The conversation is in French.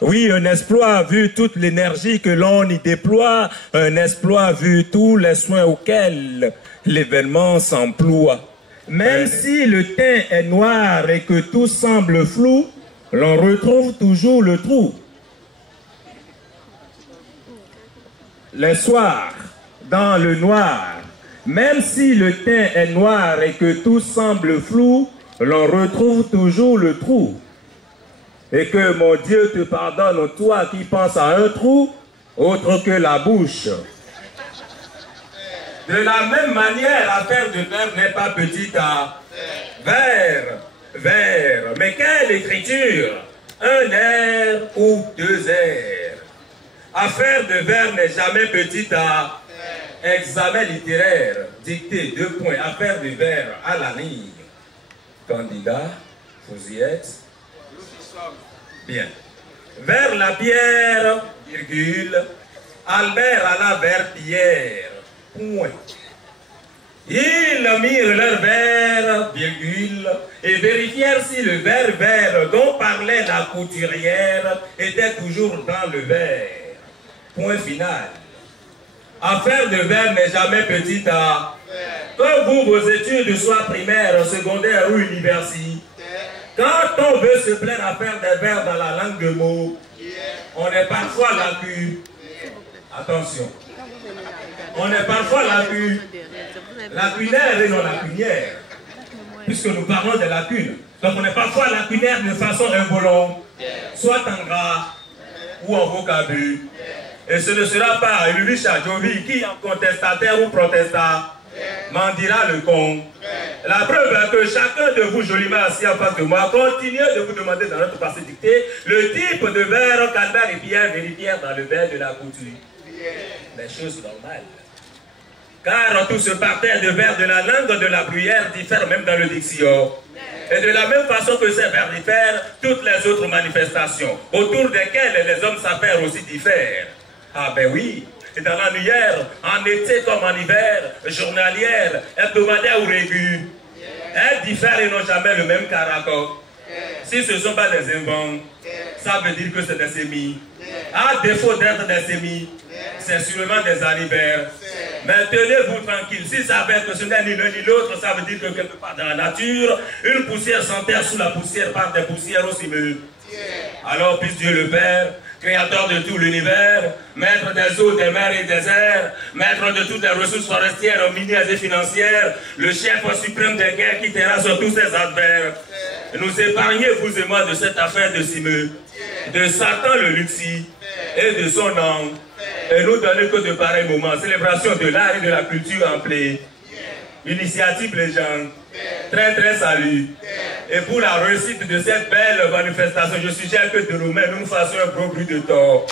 Oui, un exploit vu toute l'énergie que l'on y déploie, un exploit vu tous les soins auxquels l'événement s'emploie. Même si le teint est noir et que tout semble flou, l'on retrouve toujours le trou. Les soirs, dans le noir, même si le teint est noir et que tout semble flou, l'on retrouve toujours le trou. Et que mon Dieu te pardonne, toi qui penses à un trou, autre que la bouche. De la même manière, l'affaire de verre n'est pas petite à vers, vers. Mais quelle écriture? Un air ou deux airs. Affaire de vers n'est jamais petite à examen littéraire. Dictée, 2 points. Affaire de vers à la ligne. Candidat, vous y êtes? Bien. Vers la pierre, virgule. Albert alla vers Pierre. Point. Ils mirent leur verre, virgule, et vérifièrent si le verre dont parlait la couturière était toujours dans le verre. Point final. Affaire de verre n'est jamais petite à... Que vous, vos études soient primaires, secondaires ou universitaires, quand on veut se plaire à faire des vers dans la langue de mots, on est parfois lacu. Attention. On est parfois lacunaire et non lacunière, puisque nous parlons des lacunes. Donc on est parfois lacunaire de façon involontaire, soit en gras ou en vocabulaire. Et ce ne sera pas Louis Chadjovi qui, en contestataire ou protestant, m'en dira le con. La preuve est que chacun de vous, joliment assis en face de moi, continue de vous demander dans notre passé dicté le type de vers qu'Albert et Pierre vérifièrent dans le vers de la couture. Les choses normales. Car tout ce parterre de vers de la langue de la bruyère diffère même dans le diction. Et de la même façon que ces vers diffèrent, toutes les autres manifestations, autour desquelles les hommes s'affairent aussi diffèrent. Ah ben oui, et dans l'annuaire, en été comme en hiver, journalière, hebdomadaire ou régulière, elles diffèrent et n'ont jamais le même caractère. Si ce ne sont pas des invents, ça veut dire que c'est des sémis. À défaut d'être des sémis, c'est sûrement des anniversaires. Mais tenez-vous tranquille, si ça veut être que ce n'est ni l'un ni l'autre, ça veut dire que quelque part dans la nature, une poussière s'enterre sous la poussière par des poussières aussi mûres. Alors puisse Dieu le Père, créateur de tout l'univers, maître des eaux, des mers et des airs, maître de toutes les ressources forestières, minières et financières, le chef suprême des guerres qui terrasse sur tous ses adversaires, nous épargnez, vous et moi, de cette affaire de Simeux, de Satan le Luxi et de son ange, et nous donner que de pareils moments, célébration de l'art et de la culture en plaie, initiative légende, très très salut. Et pour la réussite de cette belle manifestation, je suggère que de nous-mêmes nous fassions un gros bruit de tort.